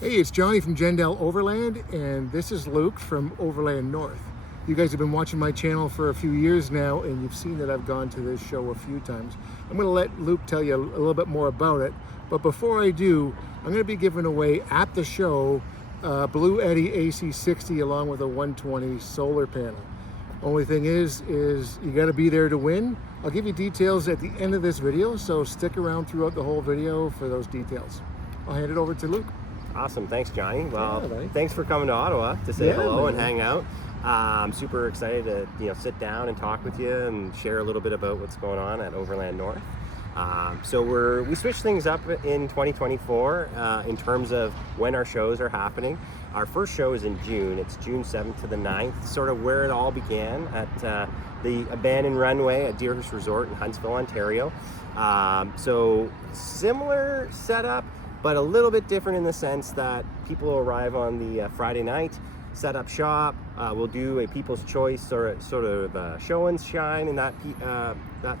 Hey, it's Johnny from Jendell Overland, and this is Luke from Overland North. You guys have been watching my channel for a few years now, and you've seen that I've gone to this show a few times. I'm going to let Luke tell you a little bit more about it, but before I do, I'm going to be giving away at the show Bluetti AC60 along with a 120 solar panel. Only thing is you got to be there to win. I'll give you details at the end of this video, so stick around throughout the whole video for those details. I'll hand it over to Luke. Awesome, thanks Johnny. Well, yeah, thanks for coming to Ottawa to say hello man. and hang out. I'm super excited to sit down and talk with you and share a little bit about what's going on at Overland North. So we switched things up in 2024 in terms of when our shows are happening. Our first show is in June. It's June 7th to the 9th, sort of where it all began at the abandoned runway at Deerhurst Resort in Huntsville, Ontario. So similar setup, but a little bit different in the sense that people will arrive on the Friday night, set up shop. We'll do a People's Choice or sort of show and shine in that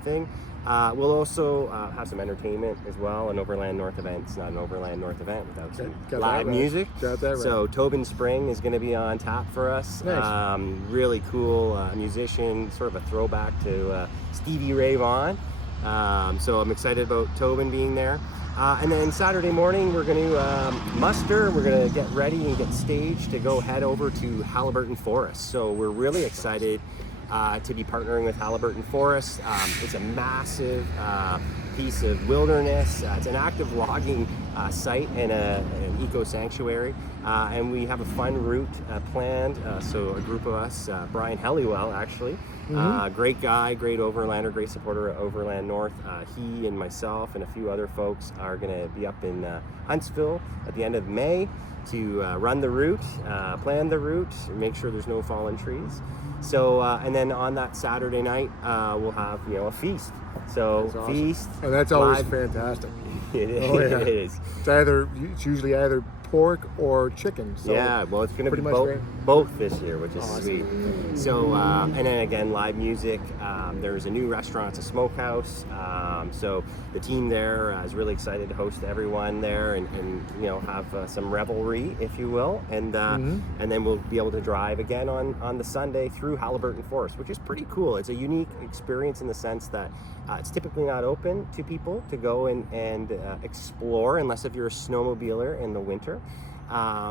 thing. We'll also have some entertainment as well, an Overland North event. It's not an Overland North event without some live music. Got that right. So Tobin Spring is going to be on tap for us. Nice. Really cool musician, sort of a throwback to Stevie Ray Vaughan. So I'm excited about Tobin being there. And then Saturday morning, we're going to muster, we're going to get ready and get staged to go head over to Haliburton Forest. So we're really excited to be partnering with Haliburton Forest. It's a massive piece of wilderness. It's an active logging site and an eco sanctuary. And we have a fun route planned. So a group of us, Brian Helliwell actually, great guy, great overlander, great supporter of Overland North. He and myself and a few other folks are going to be up in Huntsville at the end of May to run the route, plan the route, make sure there's no fallen trees. So and then on that Saturday night, we'll have a feast. So awesome. Feast, and that's always live. Fantastic. It is. Oh, yeah. It is. It's usually either pork or chicken. So yeah, well, it's going to be both this year, which is awesome. Sweet. So, and then again, live music. There's a new restaurant, it's a smokehouse. So the team there is really excited to host everyone there and have some revelry, if you will. And and then we'll be able to drive again on the Sunday through Haliburton Forest, which is pretty cool. It's a unique experience in the sense that it's typically not open to people to go and explore unless if you're a snowmobiler in the winter.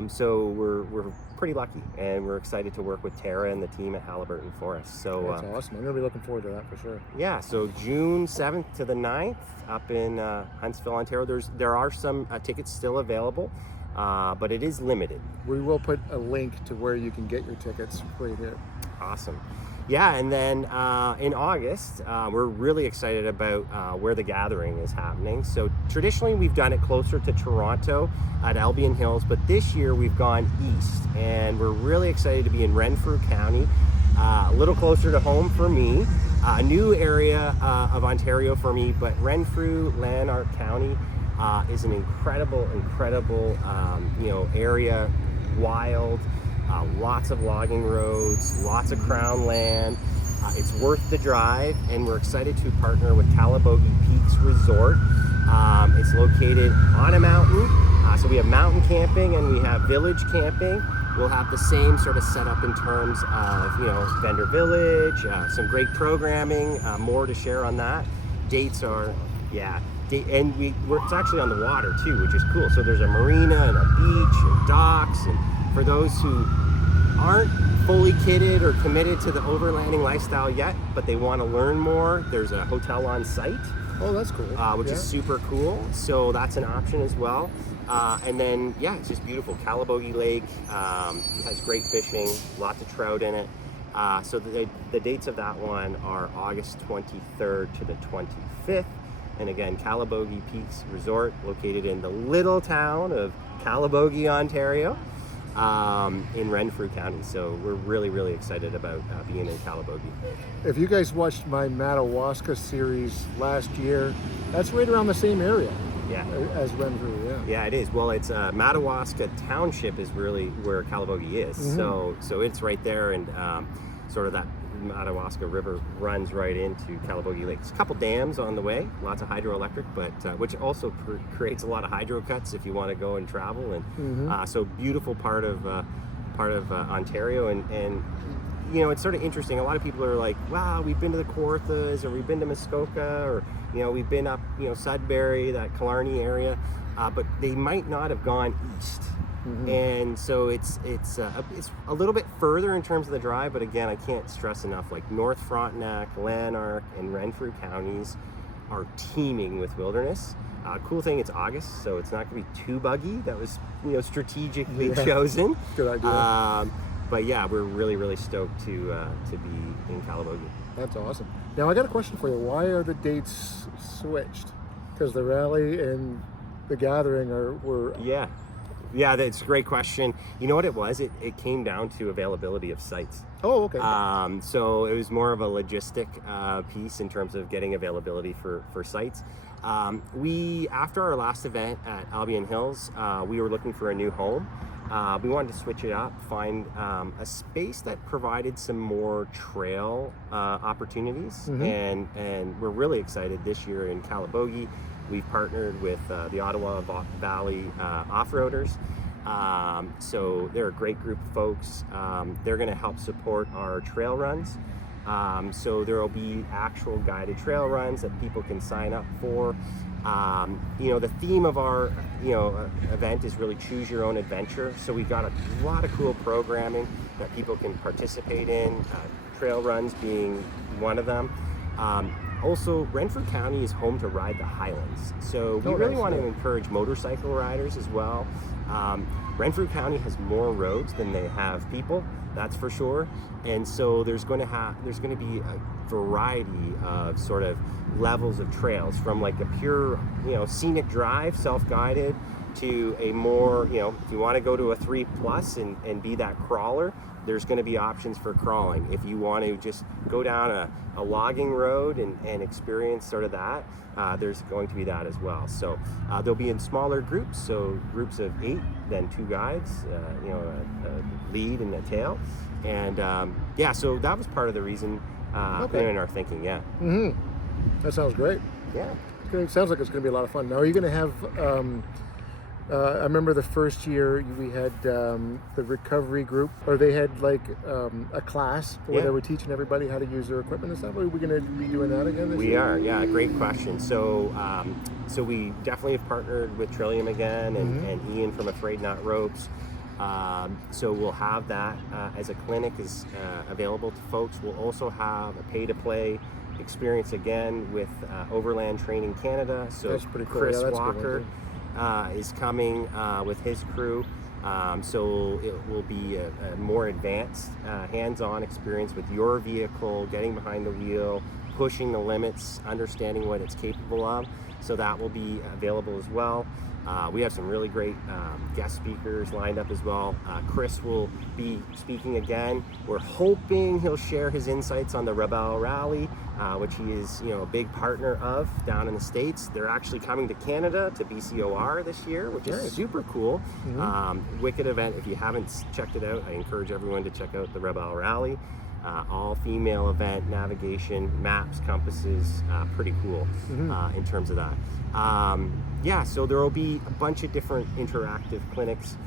So we're pretty lucky, and we're excited to work with Tara and the team at Haliburton Forest. So that's awesome. I'm gonna be looking forward to that for sure. Yeah. So June 7th to the 9th up in Huntsville, Ontario. There are some tickets still available, but it is limited. We will put a link to where you can get your tickets right here. Awesome. Yeah, and then in August, we're really excited about where the gathering is happening. So traditionally, we've done it closer to Toronto at Albion Hills, but this year we've gone east, and we're really excited to be in Renfrew County, a little closer to home for me, a new area of Ontario for me, but Renfrew, Lanark County is an incredible area, wild. Lots of logging roads, lots of crown land. It's worth the drive, and we're excited to partner with Calabogie Peaks Resort. It's located on a mountain, so we have mountain camping and we have village camping. We'll have the same sort of setup in terms of vendor village, some great programming, more to share on that. Dates are, and it's actually on the water too, which is cool. So there's a marina and a beach and docks, and for those who aren't fully kitted or committed to the overlanding lifestyle yet, but they want to learn more, there's a hotel on site. Oh, that's cool. Which is super cool. So that's an option as well. And then, it's just beautiful. Calabogie Lake has great fishing, lots of trout in it. So the dates of that one are August 23rd to the 25th. And again, Calabogie Peaks Resort, located in the little town of Calabogie, Ontario, in Renfrew County. So we're really excited about being in Calabogie. If you guys watched my Madawaska series last year, that's right around the same area as Renfrew. Yeah, it is. Well, it's Madawaska Township is really where Calabogie is. So it's right there, and sort of that Madawaska River runs right into Calabogie Lake. There's a couple dams on the way, lots of hydroelectric, but which also creates a lot of hydro cuts if you want to go and travel. And so beautiful part of Ontario, and you know, it's sort of interesting. A lot of people are like, wow, we've been to the Kawarthas, or we've been to Muskoka, or, you know, we've been up, you know, Sudbury, that Killarney area, but they might not have gone east. And so it's a little bit further in terms of the drive, but again, I can't stress enough, like North Frontenac, Lanark, and Renfrew counties are teeming with wilderness. Cool thing, it's August, so it's not going to be too buggy. That was, you know, strategically chosen. Good idea. But yeah, we're really stoked to be in Calabogie. That's awesome. Now I got a question for you. Why are the dates switched? Because the rally and the gathering were yeah, that's a great question. You know what it was? It came down to availability of sites. Oh, okay. So it was more of a logistic piece in terms of getting availability for sites. We, after our last event at Albion Hills, we were looking for a new home. We wanted to switch it up, find a space that provided some more trail opportunities, and we're really excited this year in Calabogie. We've partnered with the Ottawa Valley Off-Roaders. So they're a great group of folks. They're going to help support our trail runs. So there will be actual guided trail runs that people can sign up for. You know, the theme of our, you know, event is really choose your own adventure. So we've got a lot of cool programming that people can participate in, trail runs being one of them. Also, Renfrew County is home to Ride the Highlands. So we really want to encourage motorcycle riders as well. Renfrew County has more roads than they have people, that's for sure. And so there's going to be a variety of sort of levels of trails, from like a pure, you know, scenic drive, self-guided, to a more, you know, if you want to go to a 3+ and be that crawler, there's going to be options for crawling. If you want to just go down a logging road and experience sort of that, there's going to be that as well. So they'll be in smaller groups, so groups of 8, then 2 guides, you know, a lead and a tail. And yeah, so that was part of the reason in our thinking, That sounds great. Yeah. It sounds like it's going to be a lot of fun. Now, are you going to have... I remember the first year we had the recovery group, or they had like a class where they were teaching everybody how to use their equipment and stuff. Are we going to be doing that again this year? We are, yeah, great question. So so we definitely have partnered with Trillium again, and Ian from Afraid Not Ropes. So we'll have that as a clinic is available to folks. We'll also have a pay-to-play experience again with Overland Training Canada. So that's pretty cool. Chris Walker is coming with his crew. So it will be a more advanced hands-on experience with your vehicle, getting behind the wheel, pushing the limits, understanding what it's capable of. So that will be available as well. We have some really great guest speakers lined up as well. Chris will be speaking again. We're hoping he'll share his insights on the Rebel Rally, which he is, you know, a big partner of down in the States. They're actually coming to Canada to BCOR this year, which is super cool. Wicked event. If you haven't checked it out, I encourage everyone to check out the Rebel Rally. All-female event, navigation, maps, compasses, pretty cool in terms of that. Yeah, so there will be a bunch of different interactive clinics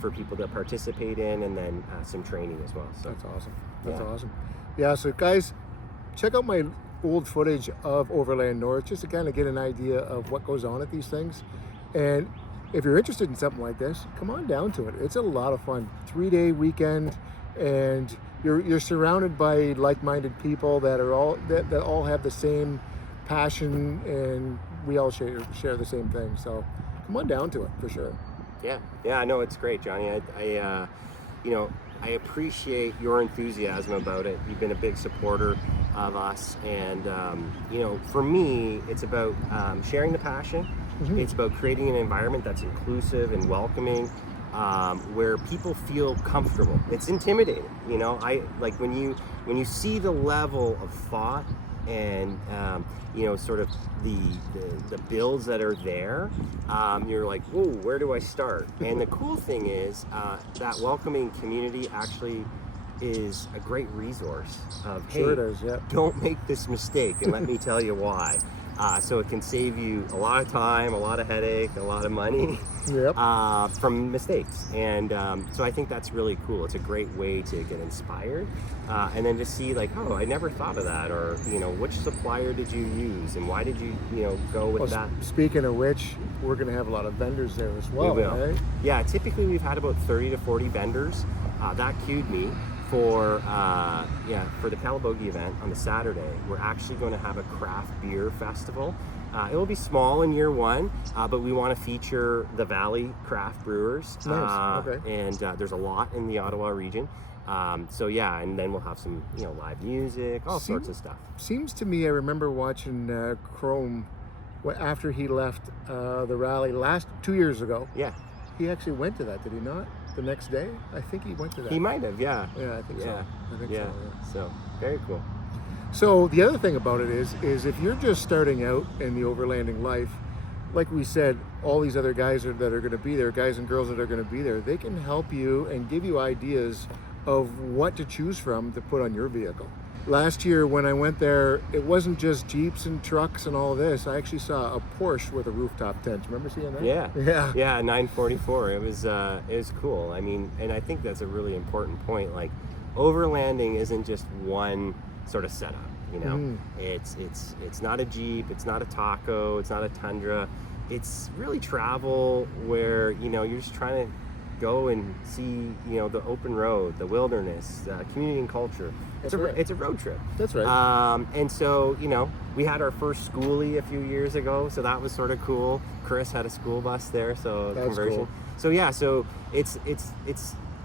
for people to participate in, and then some training as well. So that's awesome. That's awesome. Yeah, so guys, check out my old footage of Overland North just to kind of get an idea of what goes on at these things. And if you're interested in something like this, come on down to it. It's a lot of fun. 3-day weekend, and you're surrounded by like-minded people that are all that all have the same passion, and we all share the same thing. So come on down to it for sure. Yeah, I know, it's great, Johnny. I you know, I appreciate your enthusiasm about it. You've been a big supporter of us, and you know, for me, it's about sharing the passion. It's about creating an environment that's inclusive and welcoming, where people feel comfortable. It's intimidating, you know. I like when you see the level of thought and you know, sort of the builds that are there, you're like, whoa, where do I start? And the cool thing is that welcoming community actually is a great resource of, hey, Sure it is, yeah. don't make this mistake, and let me tell you why. So it can save you a lot of time, a lot of headache, a lot of money Yep. from mistakes. And so I think that's really cool. It's a great way to get inspired, and then to see like, oh, I never thought of that, or which supplier did you use, and why did you go with that? Speaking of which, we're going to have a lot of vendors there as well, We will. right? Yeah, typically we've had about 30 to 40 vendors. That cued me for the Calabogie event on the Saturday. We're actually going to have a craft beer festival. It will be small in year one, but we want to feature the Valley craft brewers. Nice. Okay. And there's a lot in the Ottawa region. So yeah, and then we'll have some live music, all sorts of stuff. Seems to me, I remember watching Chrome after he left the rally 2 years ago. Yeah. He actually went to that, did he not? The next day? I think he went to that. He might have, yeah. Yeah, I think so. I think Yeah. so, yeah. So very cool. So the other thing about it is if you're just starting out in the overlanding life, like we said, all these other guys that are going to be there, guys and girls that are going to be there, they can help you and give you ideas of what to choose from to put on your vehicle. Last year when I went there, it wasn't just Jeeps and trucks and all this. I actually saw a Porsche with a rooftop tent. Remember seeing that? Yeah, 944. It was cool. I mean, and I think that's a really important point. Like, overlanding isn't just one sort of setup. It's not a Jeep, it's not a Taco, it's not a Tundra. It's really travel where you're just trying to go and see the open road, the wilderness, community and culture. It's a road trip. That's right. And so we had our first schoolie a few years ago, so that was sort of cool. Chris had a school bus there, so That's conversion. cool. So yeah, so it's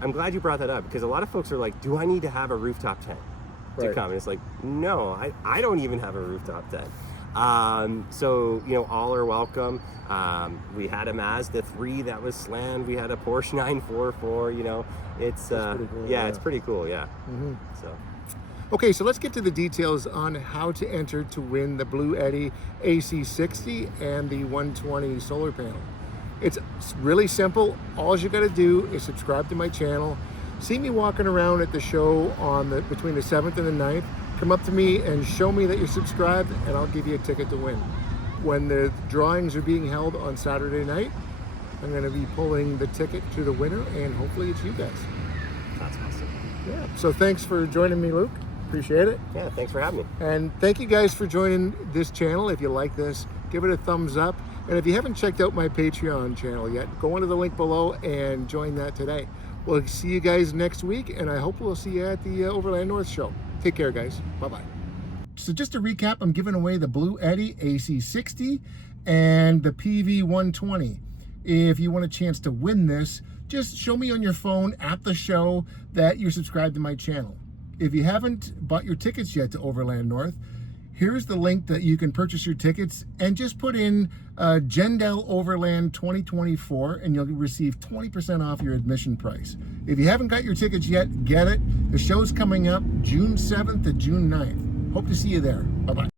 I'm glad you brought that up, because a lot of folks are like, do I need to have a rooftop tent to Right. come? And it's like, no, I don't even have a rooftop tent. So all are welcome. We had a Mazda 3 that was slammed. We had a Porsche 944. It's pretty cool, yeah, yeah. it's pretty cool. Yeah. Mhm. So Okay, so let's get to the details on how to enter to win the Bluetti AC60 and the 120 solar panel. It's really simple. All you got to do is subscribe to my channel. See me walking around at the show between the 7th and the 9th. Come up to me and show me that you're subscribed, and I'll give you a ticket to win. When the drawings are being held on Saturday night, I'm going to be pulling the ticket to the winner, and hopefully it's you guys. that's awesome. Yeah. So thanks for joining me, Luke. Appreciate it. Yeah, thanks for having me. And thank you guys for joining this channel. If you like this, give it a thumbs up. And if you haven't checked out my Patreon channel yet, go into the link below and join that today. We'll see you guys next week, and I hope we'll see you at the Overland North show. Take care, guys. Bye-bye. So just to recap, I'm giving away the Bluetti AC60 and the PV120. If you want a chance to win this, just show me on your phone at the show that you're subscribed to my channel. If you haven't bought your tickets yet to Overland North, here's the link that you can purchase your tickets, and just put in Jendell Overland 2024 and you'll receive 20% off your admission price. If you haven't got your tickets yet, get it. The show's coming up June 7th to June 9th. Hope to see you there. Bye-bye.